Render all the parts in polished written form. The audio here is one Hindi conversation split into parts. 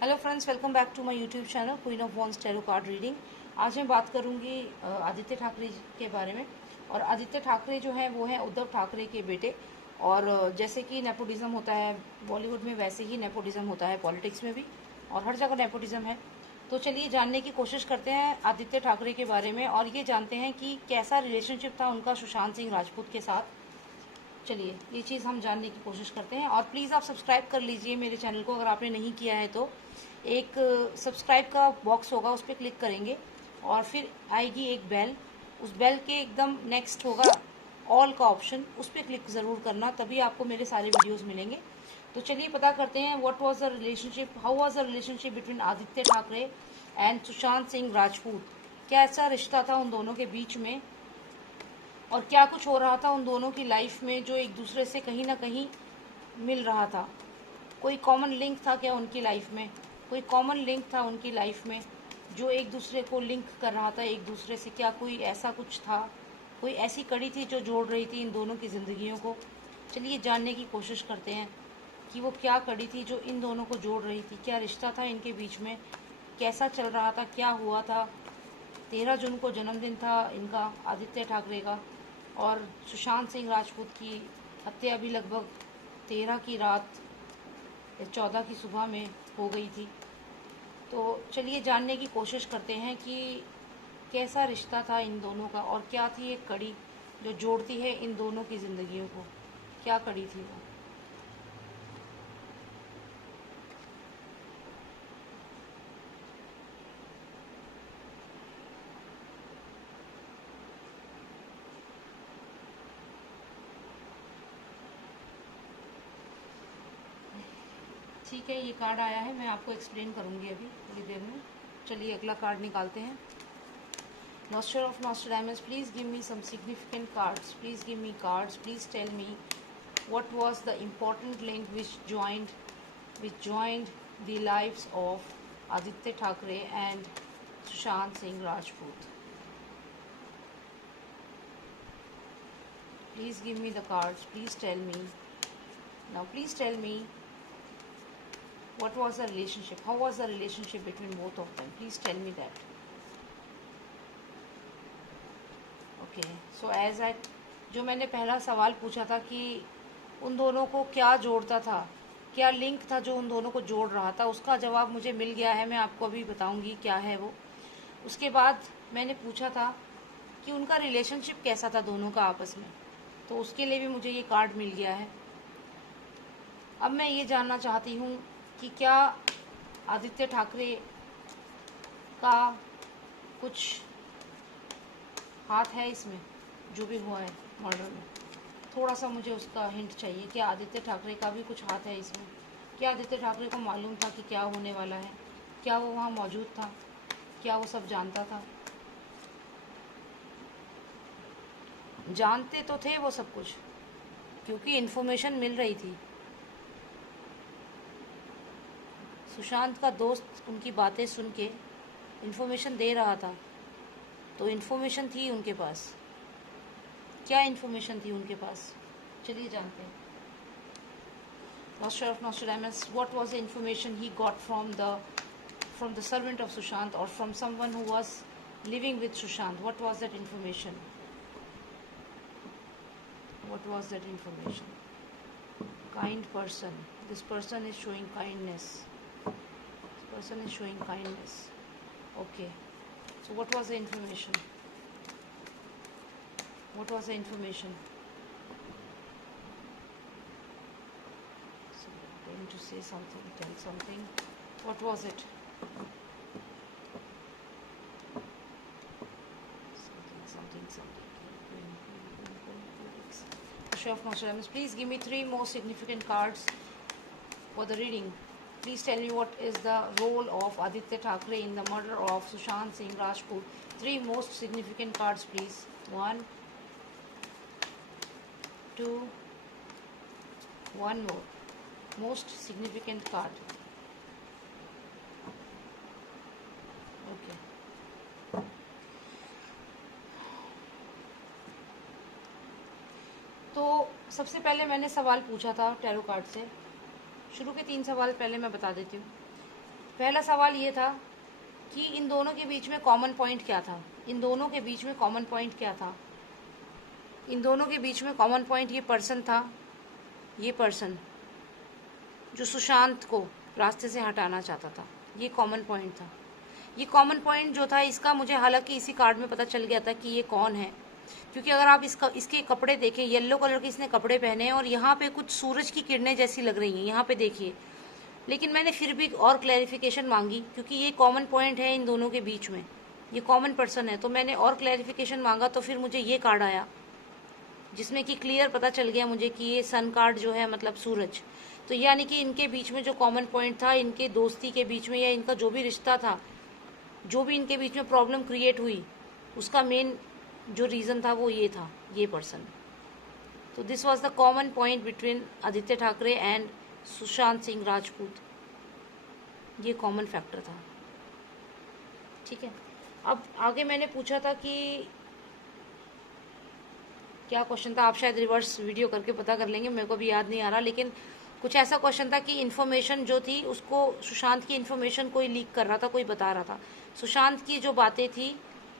Hello friends, welcome back to my YouTube channel queen of wands tarot card reading. आज मैं बात करूंगी आदित्य ठाकरे जी के बारे में। और आदित्य ठाकरे जो हैं वो हैं उद्धव ठाकरे के बेटे। और जैसे कि नेपोटिज्म होता है बॉलीवुड में, वैसे ही नेपोटिज्म होता है पॉलिटिक्स में भी, और हर जगह नेपोटिज्म है। तो चलिए जानने की कोशिश करते हैं आदित्य ठाकरे के बारे में, और ये जानते हैं कि कैसा रिलेशनशिप था उनका सुशांत सिंह राजपूत के साथ। चलिए ये चीज़ हम जानने की कोशिश करते हैं। और प्लीज़ आप सब्सक्राइब कर लीजिए मेरे चैनल को, अगर आपने नहीं किया है तो। एक सब्सक्राइब का बॉक्स होगा, उस पर क्लिक करेंगे और फिर आएगी एक बेल। उस बेल के एकदम नेक्स्ट होगा ऑल का ऑप्शन, उस पर क्लिक ज़रूर करना, तभी आपको मेरे सारे वीडियोस मिलेंगे। तो चलिए पता करते हैं what was the relationship, how was the relationship between Aditya Thackeray and Sushant Singh Rajput. कैसा रिश्ता था उन दोनों के बीच में, और क्या कुछ हो रहा था उन दोनों की लाइफ में जो एक दूसरे से कहीं ना कहीं मिल रहा था। कोई कॉमन लिंक था क्या उनकी लाइफ में, कोई कॉमन लिंक था उनकी लाइफ में जो एक दूसरे को लिंक कर रहा था एक दूसरे से। क्या कोई ऐसा कुछ था, कोई ऐसी कड़ी थी जो जोड़ रही थी इन दोनों की ज़िंदगियों को। चलिए जानने की कोशिश करते हैं कि वो क्या कड़ी थी जो इन दोनों को जोड़ रही थी, क्या रिश्ता था इनके बीच में, कैसा चल रहा था, क्या हुआ था। 13 जून को जन्मदिन था इनका, आदित्य ठाकरे का। और सुशांत सिंह राजपूत की हत्या भी लगभग 13 की रात या 14 की सुबह में हो गई थी। तो चलिए जानने की कोशिश करते हैं कि कैसा रिश्ता था इन दोनों का, और क्या थी एक कड़ी जो जोड़ती है इन दोनों की ज़िंदगियों को। क्या कड़ी थी वो। ठीक है, ये कार्ड आया है, मैं आपको एक्सप्लेन करूँगी अभी थोड़ी देर में। चलिए अगला कार्ड निकालते हैं। Master of Nostradamus, please give me some significant cards. Please give me cards. Please tell me what was the important link which joined the lives of Aditya Thackeray and Sushant Singh Rajput. Please give me the cards. Please tell me. Now please tell me what was the relationship. How was the relationship between both of them? Please tell me that. Okay, so as I, जो मैंने पहला सवाल पूछा था कि उन दोनों को क्या जोड़ता था, क्या लिंक था जो उन दोनों को जोड़ रहा था, उसका जवाब मुझे मिल गया है। मैं आपको अभी बताऊंगी क्या है वो। उसके बाद मैंने पूछा था कि उनका रिलेशनशिप कैसा था दोनों का आपस में, तो उसके लिए भी मुझे ये कार्ड मिल गया है। अब मैं ये जानना चाहती हूँ कि क्या आदित्य ठाकरे का कुछ हाथ है इसमें, जो भी हुआ है मर्डर में। थोड़ा सा मुझे उसका हिंट चाहिए। क्या आदित्य ठाकरे का भी कुछ हाथ है इसमें? क्या आदित्य ठाकरे को मालूम था कि क्या होने वाला है? क्या वो वहाँ मौजूद था? क्या वो सब जानता था? जानते तो थे वो सब कुछ, क्योंकि इन्फॉर्मेशन मिल रही थी। सुशांत का दोस्त उनकी बातें सुन के इन्फॉर्मेशन दे रहा था, तो इन्फॉर्मेशन थी उनके पास। क्या इन्फॉर्मेशन थी उनके पास, चलिए जानते हैं। Master of Nostradamus, what was the information he got from the servant of Sushant, or from someone who was living with Sushant? What was that information? What was that information? Kind person. This person is showing kindness. This person is showing kindness. Okay. So what was the information? What was the information? So going to say something, tell something. What was it? Something. Master of Nostradamus, please give me 3 more significant cards for the reading. Please tell me what is the role of Aditya Thackeray in the murder of Sushant Singh Rajput. 3 most significant cards, please. 1, 2, 1 more. Most significant card. Okay. तो सबसे पहले मैंने सवाल पूछा था टैरो कार्ड से। शुरू के 3 सवाल पहले मैं बता देती हूँ। पहला सवाल ये था कि इन दोनों के बीच में कॉमन पॉइंट क्या था। इन दोनों के बीच में कॉमन पॉइंट क्या था? इन दोनों के बीच में कॉमन पॉइंट ये पर्सन था, ये पर्सन जो सुशांत को रास्ते से हटाना चाहता था, ये कॉमन पॉइंट था। ये कॉमन पॉइंट जो था इसका मुझे हालांकि इसी कार्ड में पता चल गया था कि ये कौन है, क्योंकि अगर आप इसके कपड़े देखें, येलो कलर के इसने कपड़े पहने हैं और यहाँ पे कुछ सूरज की किरणें जैसी लग रही हैं, यहाँ पे देखिए। लेकिन मैंने फिर भी और क्लैरिफिकेशन मांगी, क्योंकि ये कॉमन पॉइंट है इन दोनों के बीच में, ये कॉमन पर्सन है, तो मैंने और क्लैरिफिकेशन मांगा तो फिर मुझे ये कार्ड आया जिसमें कि क्लियर पता चल गया मुझे कि ये सन कार्ड जो है मतलब सूरज। तो यानी कि इनके बीच में जो कॉमन पॉइंट था, इनके दोस्ती के बीच में या इनका जो भी रिश्ता था, जो भी इनके बीच में प्रॉब्लम क्रिएट हुई, उसका मेन जो रीज़न था वो ये था, ये पर्सन। तो this was the common point between Aditya Thackeray and Sushant Singh Rajput. ये कॉमन फैक्टर था, ठीक है। अब आगे मैंने पूछा था कि क्या क्वेश्चन था, आप शायद रिवर्स वीडियो करके पता कर लेंगे, मेरे को भी याद नहीं आ रहा, लेकिन कुछ ऐसा क्वेश्चन था कि इन्फॉर्मेशन जो थी उसको, सुशांत की इन्फॉर्मेशन कोई लीक कर रहा था, कोई बता रहा था। सुशांत की जो बातें थी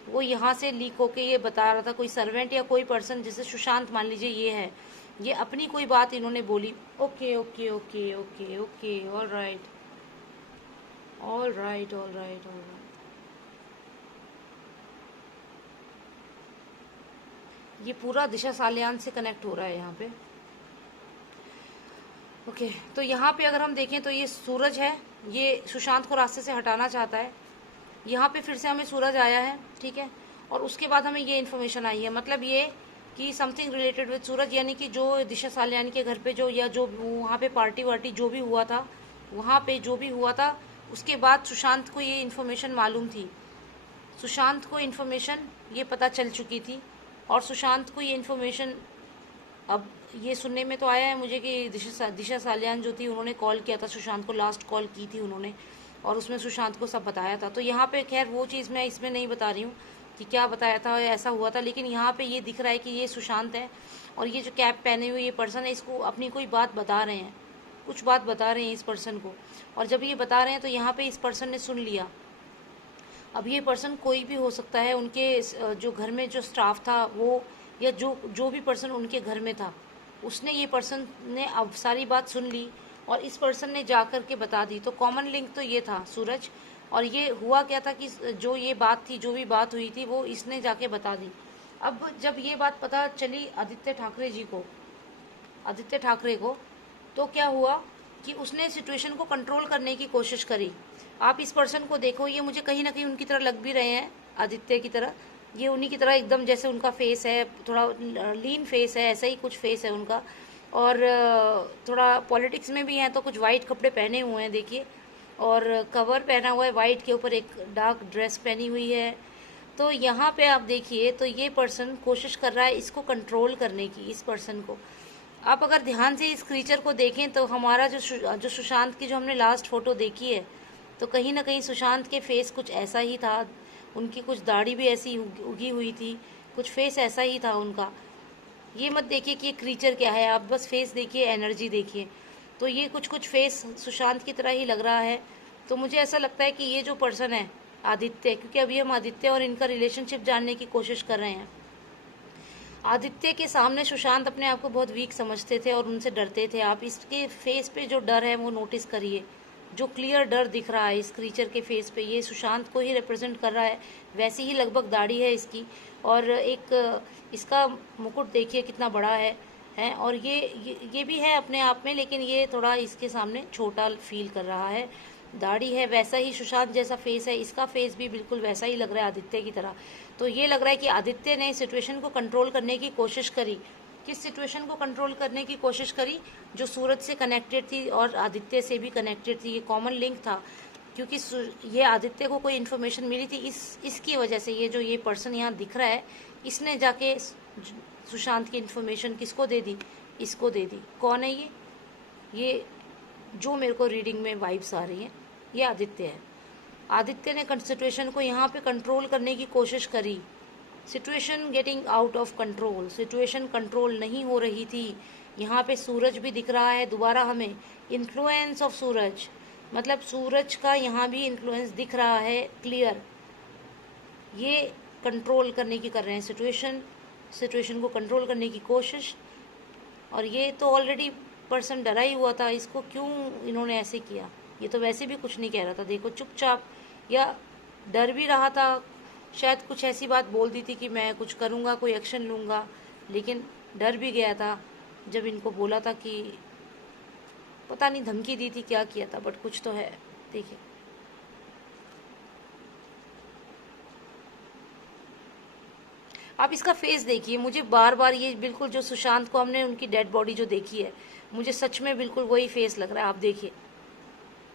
वो यहाँ से लीक होके ये बता रहा था, कोई सर्वेंट या कोई पर्सन, जैसे सुशांत मान लीजिए ये है, ये अपनी कोई बात इन्होंने बोली। Okay okay okay okay okay, all right all right all right all right. ये पूरा दिशा सालियान से कनेक्ट हो रहा है यहाँ पे। ओके, तो यहाँ पे अगर हम देखें तो ये सूरज है, ये सुशांत को रास्ते से हटाना चाहता है। यहाँ पे फिर से हमें सूरज आया है, ठीक है, और उसके बाद हमें ये इन्फॉर्मेशन आई है, मतलब ये कि समथिंग रिलेटेड विद सूरज, यानी कि जो दिशा सालियान के घर पे जो, या जो वहाँ पे पार्टी वार्टी जो भी हुआ था, वहाँ पे जो भी हुआ था, उसके बाद सुशांत को ये इन्फॉर्मेशन मालूम थी, सुशांत को इन्फॉर्मेशन ये पता चल चुकी थी, और सुशांत को ये इन्फॉर्मेशन अब ये सुनने में तो आया है मुझे कि दिशा सालियान जो थी उन्होंने कॉल किया था सुशांत को, लास्ट कॉल की थी उन्होंने, और उसमें सुशांत को सब बताया था। तो यहाँ पे खैर वो चीज़ मैं इसमें नहीं बता रही हूँ कि क्या बताया था या ऐसा हुआ था, लेकिन यहाँ पे ये दिख रहा है कि ये सुशांत है, और ये जो कैप पहने हुए ये पर्सन है, इसको अपनी कोई बात बता रहे हैं, कुछ बात बता रहे हैं इस पर्सन को, और जब ये बता रहे हैं तो यहाँ पे इस पर्सन ने सुन लिया। अब ये पर्सन कोई भी हो सकता है, उनके जो घर में जो स्टाफ था वो, या जो भी पर्सन उनके घर में था, उसने, ये पर्सन ने अब सारी बात सुन ली और इस पर्सन ने जा कर के बता दी। तो कॉमन लिंक तो ये था सूरज, और ये हुआ क्या था कि जो ये बात थी, जो भी बात हुई थी वो इसने जाके बता दी। अब जब ये बात पता चली आदित्य ठाकरे जी को, आदित्य ठाकरे को, तो क्या हुआ कि उसने सिचुएशन को कंट्रोल करने की कोशिश करी। आप इस पर्सन को देखो, ये मुझे कहीं ना कहीं उनकी तरह लग भी रहे हैं, आदित्य की तरह, ये उन्हीं की तरह एकदम, जैसे उनका फेस है, थोड़ा लीन फेस है, ऐसा ही कुछ फेस है उनका, और थोड़ा पॉलिटिक्स में भी हैं, तो कुछ वाइट कपड़े पहने हुए हैं देखिए, और कवर पहना हुआ है वाइट के ऊपर, एक डार्क ड्रेस पहनी हुई है। तो यहाँ पे आप देखिए तो ये पर्सन कोशिश कर रहा है इसको कंट्रोल करने की, इस पर्सन को। आप अगर ध्यान से इस क्रीचर को देखें तो हमारा जो सुशांत की जो हमने लास्ट फोटो देखी है, तो कहीं ना कहीं सुशांत के फेस कुछ ऐसा ही था, उनकी कुछ दाढ़ी भी ऐसी उगी हुई थी, कुछ फेस ऐसा ही था उनका। ये मत देखिए कि ये क्रीचर क्या है, आप बस फेस देखिए, एनर्जी देखिए। तो ये कुछ फेस सुशांत की तरह ही लग रहा है। तो मुझे ऐसा लगता है कि ये जो पर्सन है आदित्य, क्योंकि अभी हम आदित्य और इनका रिलेशनशिप जानने की कोशिश कर रहे हैं। आदित्य के सामने सुशांत अपने आप को बहुत वीक समझते थे और उनसे डरते थे। आप इसके फेस पे जो डर है वो नोटिस करिए, जो क्लियर डर दिख रहा है इस क्रीचर के फेस पे, ये सुशांत को ही रिप्रेजेंट कर रहा है। वैसी ही लगभग दाढ़ी है इसकी, और एक इसका मुकुट देखिए कितना बड़ा है, और ये भी है अपने आप में, लेकिन ये थोड़ा इसके सामने छोटा फील कर रहा है। दाढ़ी है, वैसा ही सुशांत जैसा फेस है, इसका फेस भी बिल्कुल वैसा ही लग रहा है आदित्य की तरह। तो ये लग रहा है कि आदित्य ने सिचुएशन को कंट्रोल करने की कोशिश करी। किस सिचुएशन को कंट्रोल करने की कोशिश करी? जो सूरज से कनेक्टेड थी और आदित्य से भी कनेक्टेड थी। ये कॉमन लिंक था, क्योंकि ये आदित्य को कोई इन्फॉर्मेशन मिली थी, इसकी वजह से ये जो ये पर्सन यहाँ दिख रहा है, इसने जाके सुशांत की इन्फॉर्मेशन किसको दे दी? इसको दे दी। कौन है ये जो मेरे को रीडिंग में वाइब्स आ रही हैं, ये आदित्य है। आदित्य ने सिचुएशन को यहाँ पे कंट्रोल करने की कोशिश करी। Situation getting out of control, situation control नहीं हो रही थी। यहाँ पे सूरज भी दिख रहा है दोबारा हमें, इन्फ्लुएंस ऑफ सूरज। मतलब सूरज का यहाँ भी इन्फ्लुएंस दिख रहा है क्लियर। ये कंट्रोल करने की कर रहे हैं सिचुएशन को कंट्रोल करने की कोशिश। और ये तो ऑलरेडी पर्सन डरा ही हुआ था, इसको क्यों इन्होंने ऐसे किया। ये तो वैसे भी कुछ नहीं कह रहा था, देखो चुपचाप, या डर भी रहा था, शायद कुछ ऐसी बात बोल दी थी कि मैं कुछ करूँगा, कोई एक्शन लूँगा, लेकिन डर भी गया था जब इनको बोला था कि पता नहीं धमकी दी थी, क्या किया था, बट कुछ तो है। देखिए आप इसका फेस देखिए, मुझे बार बार ये बिल्कुल जो सुशांत को हमने उनकी डेड बॉडी जो देखी है, मुझे सच में बिल्कुल वही फेस लग रहा है। आप देखिए,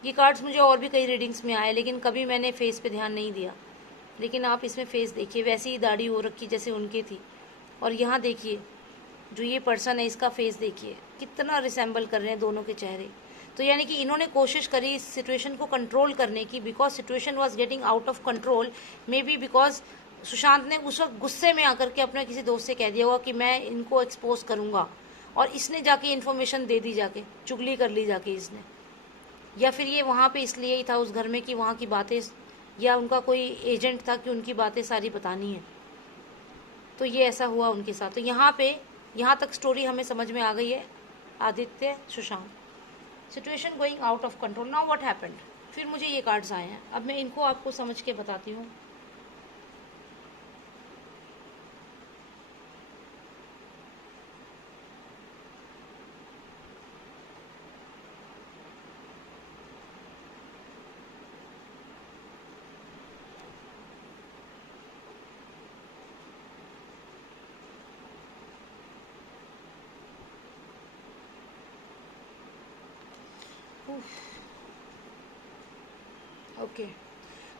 ये कार्ड्स मुझे और भी कई रीडिंग्स में आए, लेकिन कभी मैंने फेस पे ध्यान नहीं दिया, लेकिन आप इसमें फेस देखिए, वैसी ही दाढ़ी हो रखी जैसे उनकी थी। और यहाँ देखिए जो ये पर्सन है, इसका फेस देखिए, कितना रिसेंबल कर रहे हैं दोनों के चेहरे। तो यानी कि इन्होंने कोशिश करी इस सिचुएशन को कंट्रोल करने की, because situation was getting out of control. May be because Sushant ने उस वक्त गुस्से में आकर के अपने किसी दोस्त से कह दिया होगा कि मैं इनको एक्सपोज करूंगा, और इसने जाके इन्फॉर्मेशन दे दी, जाके चुगली कर ली जाके इसने। या फिर ये वहाँ पे इसलिए ही था उस घर में कि वहाँ की बातें, या उनका कोई एजेंट था कि उनकी बातें सारी बतानी है, तो ये ऐसा हुआ उनके साथ। तो यहाँ तक स्टोरी हमें समझ में आ गई है। Aditya Sushant, situation going out of control, now what happened. फिर मुझे ये कार्ड्स आए हैं, अब मैं इनको आपको समझ के बताती हूँ। ओके,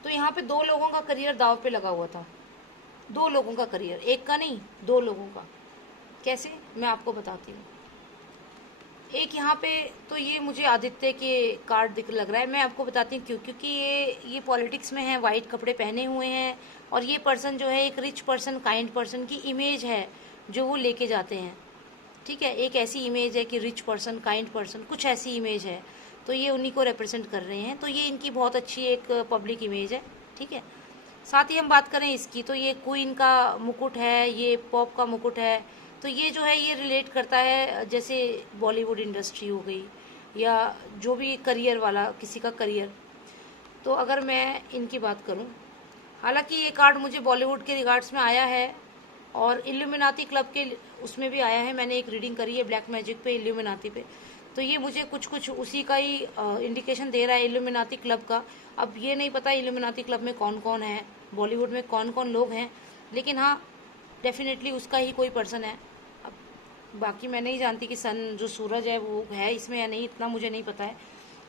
तो यहाँ पे दो लोगों का करियर दाव पे लगा हुआ था, दो लोगों का करियर, एक का नहीं, दो लोगों का। कैसे, मैं आपको बताती हूँ। एक यहाँ पे तो ये मुझे आदित्य के कार्ड दिख लग रहा है, मैं आपको बताती हूँ क्यों। क्योंकि ये पॉलिटिक्स में है, वाइट कपड़े पहने हुए हैं, और ये पर्सन जो है एक रिच पर्सन, काइंड पर्सन की इमेज है जो वो लेके जाते हैं। ठीक है, एक ऐसी इमेज है कि रिच पर्सन, काइंड पर्सन, कुछ ऐसी इमेज है, तो ये उन्हीं को रिप्रेजेंट कर रहे हैं। तो ये इनकी बहुत अच्छी एक पब्लिक इमेज है। ठीक है, साथ ही हम बात करें इसकी, तो ये क्वीन का मुकुट है, ये पॉप का मुकुट है। तो ये जो है ये रिलेट करता है जैसे बॉलीवुड इंडस्ट्री हो गई, या जो भी करियर वाला किसी का करियर। तो अगर मैं इनकी बात करूं, हालांकि ये कार्ड मुझे बॉलीवुड के रिगार्ड्स में आया है, और इल्यूमिनाती क्लब के उसमें भी आया है, मैंने एक रीडिंग करी है ब्लैक मैजिक पे, इल्यूमिनाती पे। तो ये मुझे कुछ उसी का ही इंडिकेशन दे रहा है, इल्यूमिनाती क्लब का। अब ये नहीं पता इल्यूमिनाती क्लब में कौन कौन है, बॉलीवुड में कौन कौन लोग हैं, लेकिन हाँ डेफिनेटली उसका ही कोई पर्सन है। अब बाकी मैं नहीं जानती कि सन जो सूरज है वो है इसमें या नहीं, इतना मुझे नहीं पता है,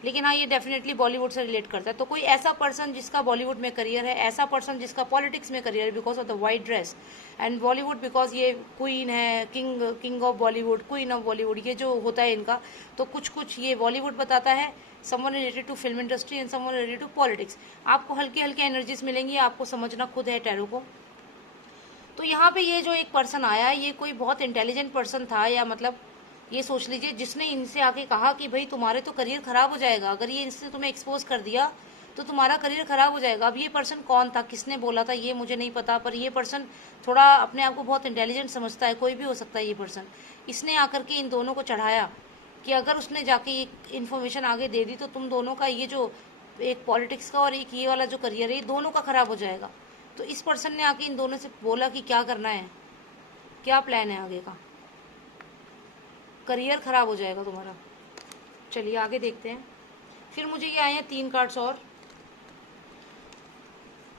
लेकिन हाँ ये डेफिनेटली बॉलीवुड से रिलेट करता है। तो कोई ऐसा पर्सन जिसका बॉलीवुड में करियर है, ऐसा पर्सन जिसका पॉलिटिक्स में करियर है, because of the white dress and Bollywood, because ये क्वीन है, king of Bollywood, queen of Bollywood, ये जो होता है इनका, तो कुछ ये बॉलीवुड बताता है, someone related to film industry and someone related to politics. आपको हल्के हल्के एनर्जीज मिलेंगी, आपको समझना खुद है टैरो को। तो यहाँ पे ये जो एक पर्सन आया है, ये कोई बहुत इंटेलिजेंट पर्सन था, या मतलब ये सोच लीजिए जिसने इनसे आके कहा कि भाई तुम्हारे तो करियर खराब हो जाएगा, अगर ये इसने तुम्हें एक्सपोज कर दिया तो तुम्हारा करियर खराब हो जाएगा। अब ये पर्सन कौन था, किसने बोला था, ये मुझे नहीं पता, पर ये पर्सन थोड़ा अपने आप को बहुत इंटेलिजेंट समझता है, कोई भी हो सकता है ये पर्सन। इसने आकर के इन दोनों को चढ़ाया कि अगर उसने जाके ये इन्फॉर्मेशन आगे दे दी तो तुम दोनों का ये जो एक पॉलिटिक्स का और एक ये वाला जो करियर है, ये दोनों का खराब हो जाएगा। तो इस पर्सन ने आके इन दोनों से बोला कि क्या करना है, क्या प्लान है आगे का, करियर खराब हो जाएगा तुम्हारा। चलिए आगे देखते हैं। फिर मुझे ये आए हैं 3 कार्ड्स और।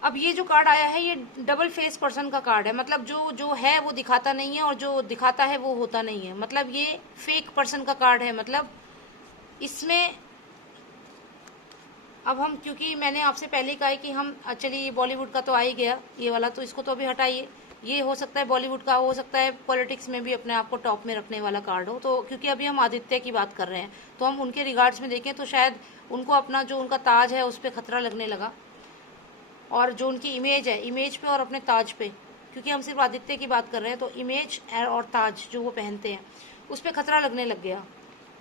अब ये जो कार्ड आया है ये डबल फेस पर्सन का कार्ड है, मतलब जो है वो दिखाता नहीं है, और जो दिखाता है वो होता नहीं है, मतलब ये फेक पर्सन का कार्ड है। मतलब इसमें अब हम, क्योंकि मैंने आपसे पहले कहा है कि हम, चलिए ये बॉलीवुड का तो आ ही गया ये वाला, तो इसको तो अभी हटाइए। ये हो सकता है बॉलीवुड का, हो सकता है पॉलिटिक्स में भी अपने आप को टॉप में रखने वाला कार्ड हो। तो क्योंकि अभी हम आदित्य की बात कर रहे हैं, तो हम उनके रिगार्ड्स में देखें तो शायद उनको अपना जो उनका ताज है उस पर खतरा लगने लगा, और जो उनकी इमेज है, इमेज पे और अपने ताज पे, क्योंकि हम सिर्फ आदित्य की बात कर रहे हैं, तो इमेज और ताज जो वो पहनते हैं उस पर खतरा लगने लग गया।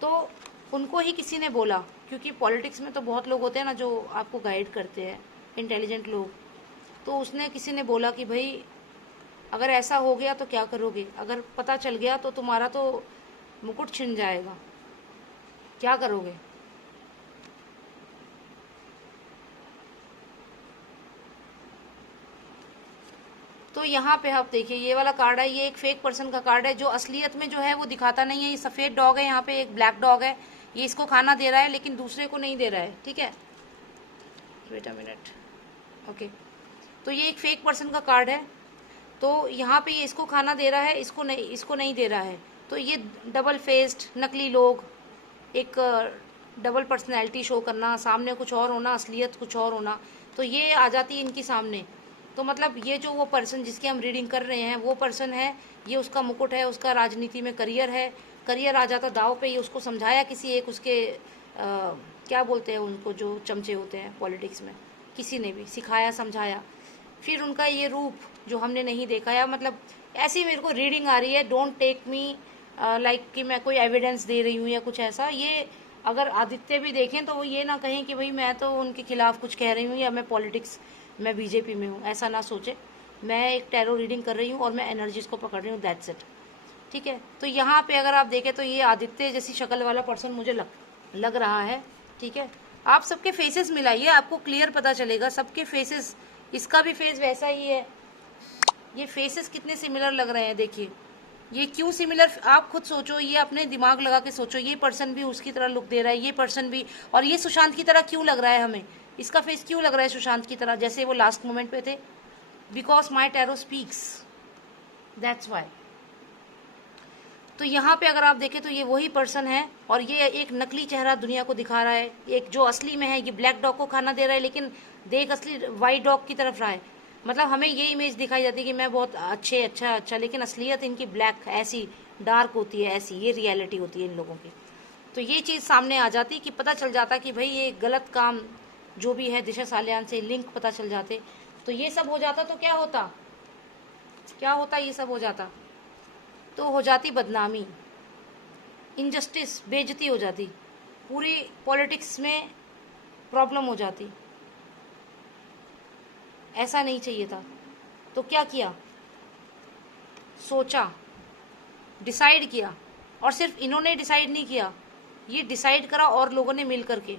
तो उनको ही किसी ने बोला, क्योंकि पॉलिटिक्स में तो बहुत लोग होते हैं ना जो आपको गाइड करते हैं, इंटेलिजेंट लोग। तो उसने किसी ने बोला कि भाई अगर ऐसा हो गया तो क्या करोगे, अगर पता चल गया तो तुम्हारा तो मुकुट छिन जाएगा, क्या करोगे। तो यहाँ पे आप देखिए ये वाला कार्ड है, ये एक फेक पर्सन का कार्ड है जो असलियत में जो है वो दिखाता नहीं है। ये सफ़ेद डॉग है, यहाँ पे एक ब्लैक डॉग है, ये इसको खाना दे रहा है लेकिन दूसरे को नहीं दे रहा है, ठीक है। Wait a minute, okay. तो ये एक फेक पर्सन का कार्ड है, तो यहाँ पे ये इसको खाना दे रहा है, इसको नहीं दे रहा है। तो ये डबल फेस्ड नकली लोग, एक डबल पर्सनैलिटी शो करना, सामने कुछ और होना, असलियत कुछ और होना, तो ये आ जाती है इनकी सामने। तो मतलब ये जो वो पर्सन जिसकी हम रीडिंग कर रहे हैं वो पर्सन है, ये उसका मुकुट है, उसका राजनीति में करियर है, करियर आ जाता दाव पे। ये उसको समझाया किसी एक उसके क्या बोलते हैं उनको जो चमचे होते हैं पॉलिटिक्स में, किसी ने भी सिखाया समझाया, फिर उनका ये रूप जो हमने नहीं देखा। या मतलब ऐसी मेरे को रीडिंग आ रही है, डोंट टेक मी लाइक कि मैं कोई एविडेंस दे रही हूँ या कुछ ऐसा। ये अगर आदित्य भी देखें तो वो ये ना कहें कि भाई मैं तो उनके खिलाफ कुछ कह रही हूँ या मैं पॉलिटिक्स मैं बीजेपी में हूँ, ऐसा ना सोचे। मैं एक टैरो रीडिंग कर रही हूँ और मैं एनर्जीज को पकड़ रही हूँ, दैट्स इट, ठीक है। तो यहाँ पे अगर आप देखें तो ये आदित्य जैसी शक्ल वाला पर्सन मुझे लग रहा है, ठीक है। आप सबके फेसेस मिलाइए, आपको क्लियर पता चलेगा सबके फेसेस। इसका भी फेस वैसा ही है, ये फेसेस कितने सिमिलर लग रहे हैं, देखिए ये क्यों सिमिलर, आप खुद सोचो, ये अपने दिमाग लगा के सोचो। ये पर्सन भी उसकी तरह लुक दे रहा है, ये पर्सन भी, और ये सुशांत की तरह क्यों लग रहा है हमें, इसका फेस क्यों लग रहा है सुशांत की तरह, जैसे वो लास्ट मोमेंट पे थे। Because my tarot speaks, that's why. तो यहाँ पे अगर आप देखें तो ये वही पर्सन है, और ये एक नकली चेहरा दुनिया को दिखा रहा है। एक जो असली में है ये ब्लैक डॉग को खाना दे रहा है, लेकिन देख असली वाइट डॉग की तरफ रहा है। मतलब हमें ये इमेज दिखाई जाती है कि मैं बहुत अच्छा, लेकिन असलियत इनकी ब्लैक ऐसी डार्क होती है, ऐसी ये रियलिटी होती है इन लोगों की। तो ये चीज़ सामने आ जाती कि पता चल जाता कि भाई ये गलत काम जो भी है, दिशा सालियान से लिंक पता चल जाते, तो ये सब हो जाता। तो क्या होता ये सब हो जाता, तो हो जाती बदनामी, इनजस्टिस, बेइज्जती हो जाती, पूरी पॉलिटिक्स में प्रॉब्लम हो जाती। ऐसा नहीं चाहिए था। तो क्या किया, सोचा, डिसाइड किया, और सिर्फ इन्होंने डिसाइड नहीं किया, ये डिसाइड करा और लोगों ने मिल करके।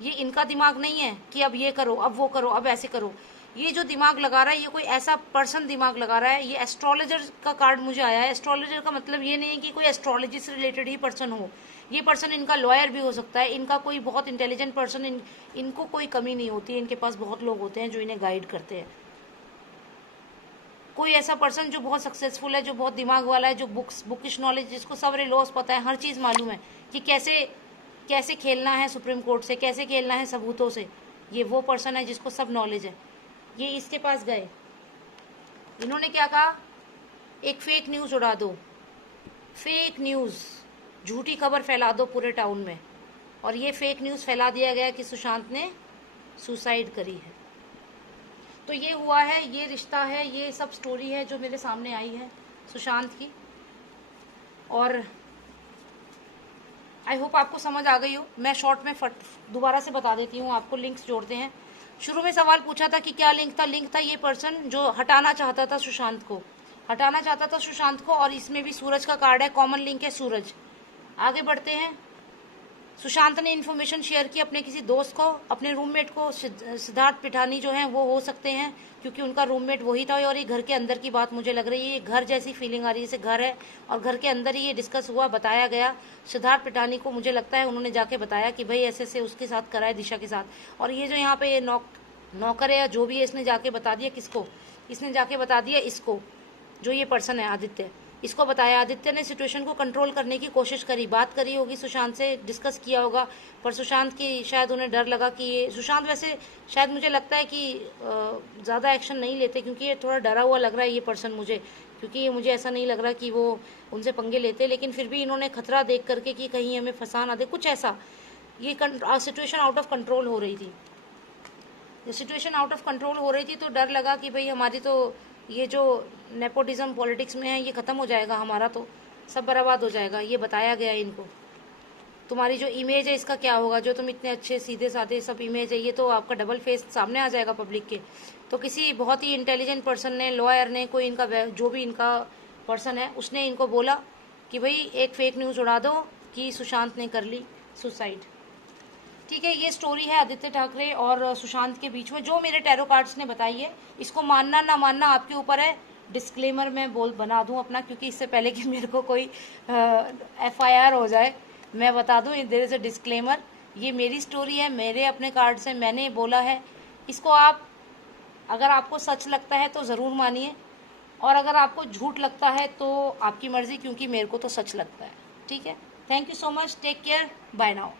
ये इनका दिमाग नहीं है कि अब ये करो, अब वो करो, अब ऐसे करो। ये जो दिमाग लगा रहा है ये कोई ऐसा पर्सन दिमाग लगा रहा है। ये एस्ट्रोलॉजर का कार्ड मुझे आया है। एस्ट्रोलॉजर का मतलब ये नहीं है कि कोई एस्ट्रोलॉजी से रिलेटेड ही पर्सन हो, ये पर्सन इनका लॉयर भी हो सकता है, इनका कोई बहुत इंटेलिजेंट पर्सन, इनको कोई कमी नहीं होती है, इनके पास बहुत लोग होते हैं जो इन्हें गाइड करते हैं। कोई ऐसा पर्सन जो बहुत सक्सेसफुल है, जो बहुत दिमाग वाला है, जो बुकिश नॉलेज, जिसको सब लॉस पता है, हर चीज़ मालूम है कि कैसे खेलना है सुप्रीम कोर्ट से, कैसे खेलना है सबूतों से, ये वो पर्सन है जिसको सब नॉलेज है। ये इसके पास गए, इन्होंने क्या कहा, एक फेक न्यूज़ उड़ा दो, फेक न्यूज़, झूठी खबर फैला दो पूरे टाउन में। और ये फेक न्यूज़ फैला दिया गया कि सुशांत ने सुसाइड करी है। तो ये हुआ है, ये रिश्ता है, ये सब स्टोरी है जो मेरे सामने आई है सुशांत की। और आई होप आपको समझ आ गई हो। मैं शॉर्ट में दोबारा से बता देती हूँ आपको, लिंक्स जोड़ते हैं। शुरू में सवाल पूछा था कि क्या लिंक था। लिंक था ये पर्सन जो हटाना चाहता था सुशांत को, और इसमें भी सूरज का कार्ड है, कॉमन लिंक है सूरज। आगे बढ़ते हैं। सुशांत ने इन्फॉर्मेशन शेयर की अपने किसी दोस्त को, अपने रूममेट को, सिद्धार्थ पिठानी जो हैं वो हो सकते हैं क्योंकि उनका रूममेट वही था। और ये घर के अंदर की बात मुझे लग रही है, ये घर जैसी फीलिंग आ रही है, जैसे घर है और घर के अंदर ही ये डिस्कस हुआ, बताया गया। सिद्धार्थ पिठानी को मुझे लगता है उन्होंने जाके बताया कि भाई ऐसे ऐसे उसके साथ करा है, दिशा के साथ। और ये जो यहाँ पे ये नौकर है या जो भी है, इसने जाके बता दिया किसको, इसने जाके बता दिया इसको, जो ये पर्सन है आदित्य, इसको बताया। आदित्य ने सिचुएशन को कंट्रोल करने की कोशिश करी, बात करी होगी सुशांत से, डिस्कस किया होगा, पर सुशांत की शायद उन्हें डर लगा कि ये सुशांत, वैसे शायद मुझे लगता है कि ज़्यादा एक्शन नहीं लेते क्योंकि ये थोड़ा डरा हुआ लग रहा है ये पर्सन मुझे, क्योंकि ये मुझे ऐसा नहीं लग रहा कि वो उनसे पंगे लेते। लेकिन फिर भी इन्होंने खतरा देख करके कि कहीं हमें फंसा ना दे, कुछ ऐसा। ये सिचुएशन आउट ऑफ कंट्रोल हो रही थी, सिचुएशन आउट ऑफ कंट्रोल हो रही थी, तो डर लगा कि भाई हमारी तो ये जो नेपोटिज्म पॉलिटिक्स में है ये ख़त्म हो जाएगा, हमारा तो सब बर्बाद हो जाएगा। ये बताया गया इनको। तुम्हारी जो इमेज है इसका क्या होगा, जो तुम इतने अच्छे सीधे साधे सब इमेज है, ये तो आपका डबल फेस सामने आ जाएगा पब्लिक के। तो किसी बहुत ही इंटेलिजेंट पर्सन ने, लॉयर ने, कोई इनका जो भी इनका पर्सन है, उसने इनको बोला कि भाई एक फेक न्यूज़ उड़ा दो कि सुशांत ने कर ली सुसाइड। ठीक है, ये स्टोरी है आदित्य ठाकरे और सुशांत के बीच में, जो मेरे टैरो कार्ड्स ने बताई है। इसको मानना ना मानना आपके ऊपर है। डिस्क्लेमर मैं बना दूं अपना, क्योंकि इससे पहले कि मेरे को कोई FIR हो जाए, मैं बता दूं देयर इज अ डिस्क्लेमर। ये मेरी स्टोरी है, मेरे अपने कार्ड से मैंने बोला है। इसको आप, अगर आपको सच लगता है तो ज़रूर मानिए, और अगर आपको झूठ लगता है तो आपकी मर्ज़ी, क्योंकि मेरे को तो सच लगता है। ठीक है, thank you so much, take care, bye now.